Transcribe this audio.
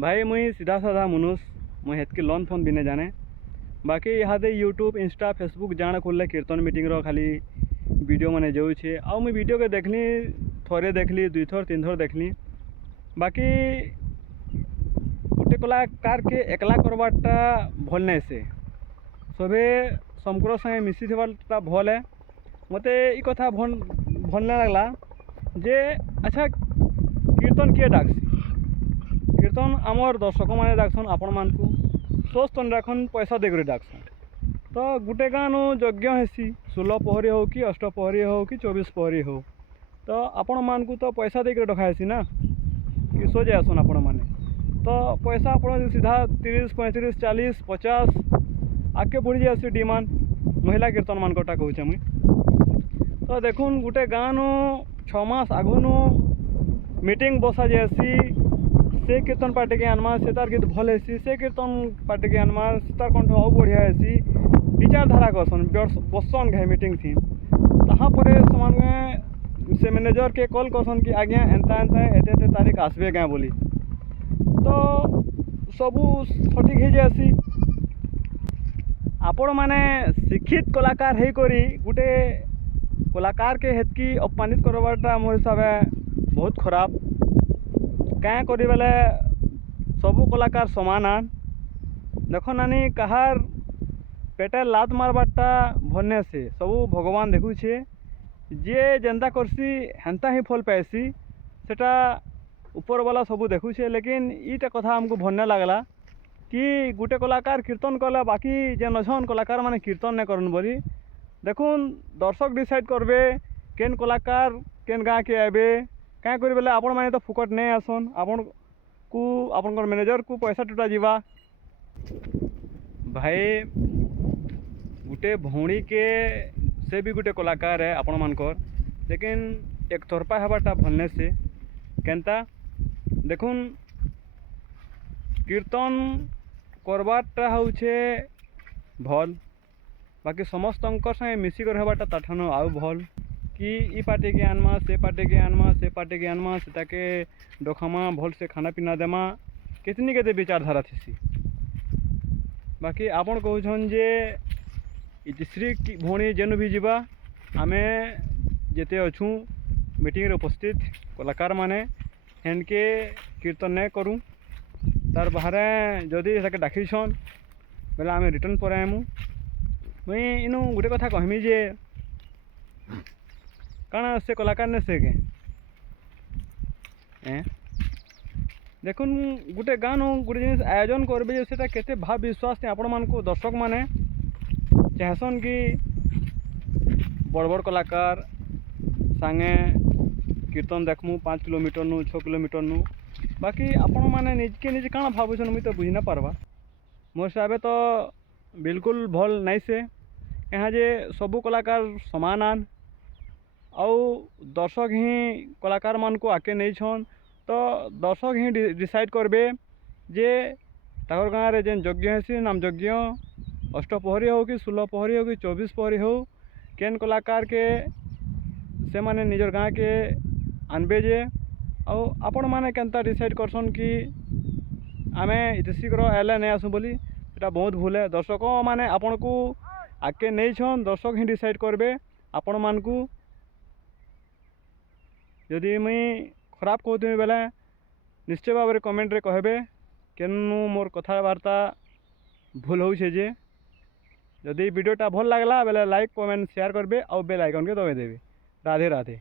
भाई मुई सीधा साधा मनुष मुई हेतकी लोन फोन भी नहीं जाने बाकी इहादे यूट्यूब इंस्टा फेसबुक जाने खोलले कीर्तन मीटिंग रो खाली वीडियो मैंने जाऊे आउ मुई वीडियो के देखली थोड़े देखली दुई थर तीन थर देखली बाकी गोटे कलाकार के एकला करवाटा भल नहीं से सभे समग्र संगे मिसी थवाटा भल है मते ई कथा भल नहीं लगला जे अच्छा कीर्तन किए डाकसी कीर्तन आमर दर्शक मैंने डाकसन आपण मान को स्वस्थ राखन पैसा देकर डाकसन तो गोटे गाँव यज्ञ हेसी 16 पहरी हो कि 8 पहरी हो कि 24 पहरी हो तो आपण मान को तो पैसा देकर डकासी ना कि सो जासन आपण मैंने तो पैसा आप सीधा 30 35 40 50 आगे बढ़ी जाए डिमांड महिला कीर्तन मानकटा कहूँ मुई तो देखुन गोटे गाँव 6 मास आगुन मीटिंग बसा जाएसी से कीर्तन पार्टी के आनमा से तार गीत भल हेसी से कीर्तन पार्टी के आनमा से तार कंठ और बढ़िया हेसी विचारधारा करसन बसन घाई मीटिंग थी तहाँ पर से मैनेजर के कॉल करसन कि आज्ञा एंता एंता एते तारीख आसबे क्या बोली तो सबू सठिक हो जाएसी आपण माने शिक्षित कलाकार है करी गोटे कलाकार के हेतकी अपमानित करवाटा मोर हिसाब बहुत खराब क्या करी बेले सबू कलाकार समान देख नानी कहार पेटे लात मारबाटा भन्ने से सबू भगवान देखुछे जे जेंता करसी हेंता ही फल पाएसी सेटा ऊपर वाला सबू देखुछे लेकिन ईटा कथा हमको भन्ने लगला कि गोटे कलाकार कीर्तन कला बाकी जे नछन कलाकार माने कीर्तन नहीं करन बोली देखुन दर्शक डिसाइड करबे केन कलाकार केन गाँ के आबे क्या करी बेले आपण माने तो फुकट नहीं आसन आपण को आपण मैनेजर को पैसा टूटा जीवा भाई गोटे भौणी के से भी गोटे कलाकार है आपण मानकर लेकिन एक तरफा हबाटा भलने से केनता देखुन कीर्तन करवाटा होचे भल बाकी समस्त संगे मिसिकर हबाटा ताठानो आउ भल कि ई पार्टी के आनमा से पार्टी के आनमा से पार्टी के आनमा से ताके डोखामा भल से खाना पीना देमा कितनी केते विचारधारा थी बाकी आपण कहउछन जे तीसरी भौणी जेनु भी जीवा आमे जेते अछू मीटिंग रे उपस्थित कलाकार माने हेनके कीर्तन नहीं करूँ तार बाहर जदि ताके डाकिछन बेले आमे रिटर्न पर आएमु मुई इनु गोटे कथा कहमी जे काना से कलाकार ने से के देखुन गोटे गाँव गोटे जिन आयोजन करबे सेटा केते भाव विश्वास आपण मान को दर्शक माने चाहसन कि बड़ बड़ कलाकार सांगे कीर्तन देखमु 5 किलोमीटर नु 6 किलोमीटर नु बाकी आपण माने निजके निज काना भावुछन मुई तो बुझी ना पारबा मोर हिसाब तो बिल्कुल भल नहीं से यहाँ जे सबू कलाकार समान आन आउ दर्शक ही कलाकार मान को आके नहीं छन तो दर्शक ही डिसाइड करबे जे ताकर गाँव रे जेन यज्ञ हेसी नाम यज्ञ 8 पहरी हो कि 16 पहरी हो कि 24 पहरी हो केन कलाकार के से माने निजर गाँ के आनबे जे आउ आपण माने केनता डिसाइड करसन कि आमे इते शीघ्र एले नहीं आसु बोली एटा बहुत भूल है दर्शक माने आपण को आके नहीं छन दर्शक ही डिसाइड करबे आपण मान को जदि मुई खराब कहते बेले निश्चय भाव में कमेंट रे कहबे केनु मोर कथबार्ता भूल होछे जे जदि वीडियोटा भल लागला बेले लाइक कमेंट शेयर करबे और बेल आइकन के दबाई देबे राधे राधे।